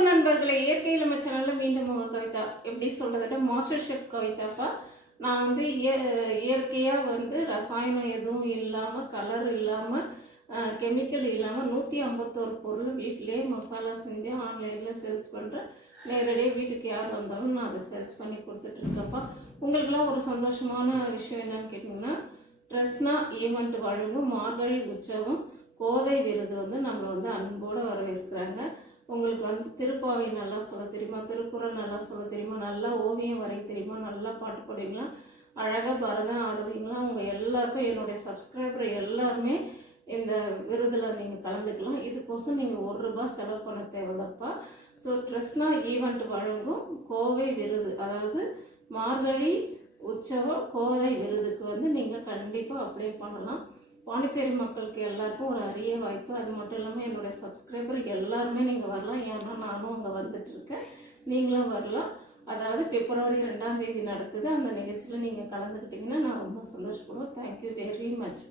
வணக்கம் நண்பர்களே. இயற்கை நம்ம சேனலில் மீண்டும் உங்கள் கவிதா. எப்படி சொல்கிறதுனா மாஸ்டர் ஷெஃப் கவிதாப்பா. நான் வந்து இய இயற்கையாக வந்து ரசாயனம் எதுவும் இல்லாமல் கலர் இல்லாமல் கெமிக்கல் இல்லாமல் நூற்றி ஐம்பத்தோரு பொருள் வீட்டிலே மசாலா செஞ்சு ஆன்லைனில் சேல்ஸ் பண்ணுறேன் நேரடியாக வீட்டுக்கு யார் வந்தாலும் நான் அதை சேல்ஸ் பண்ணி கொடுத்துட்ருக்கப்பா உங்களுக்குலாம் ஒரு சந்தோஷமான விஷயம் என்னன்னு கேட்டிங்கன்னா ட்ரெஸ்னா ஈவெண்ட் வழங்கும் மார்கழி உற்சவம் கோதை விருது வந்து நம்மளை வந்து அன்போடு வந்து திருப்பாவை நல்லா சொல்ல தெரியுமா? திருக்குறள் நல்லா சொல்ல தெரியுமா? நல்லா ஓவியம் வரைய தெரியுமா? நல்லா பாட்டு பாடுவீங்களா? அழகாக பரதம் ஆடுவீங்களா? உங்கள் எல்லாருக்கும் என்னுடைய சப்ஸ்கிரைபர் எல்லாருமே இந்த விருதில் நீங்கள் கலந்துக்கலாம். இதுக்கோசம் நீங்கள் ஒரு ரூபா செலவு பண்ண தேவையில்லப்பா. ஸோ கிருஷ்ணா ஈவெண்ட் வழங்கும் கோவை விருது. அதாவது மார்கழி உற்சவம் கோதை விருதுக்கு வந்து நீங்கள் கண்டிப்பாக அப்ளை பண்ணலாம். பாண்டிச்சேரி மக்களுக்கு எல்லாருக்கும் ஒரு அரிய வாய்ப்பு. அது மட்டும் இல்லாமல் என்னுடைய சப்ஸ்கிரைபர் எல்லாருமே நீங்கள் வரலாம். ஏன்னா நானும் அங்கே வந்துட்டுருக்கேன் நீங்களும் வரலாம். அதாவது பிப்ரவரி ரெண்டாம் தேதி நடக்குது. அந்த நிகழ்ச்சியில் நீங்கள் கலந்துக்கிட்டிங்கன்னா நான் ரொம்ப சந்தோஷப்படுவேன். Thank you very much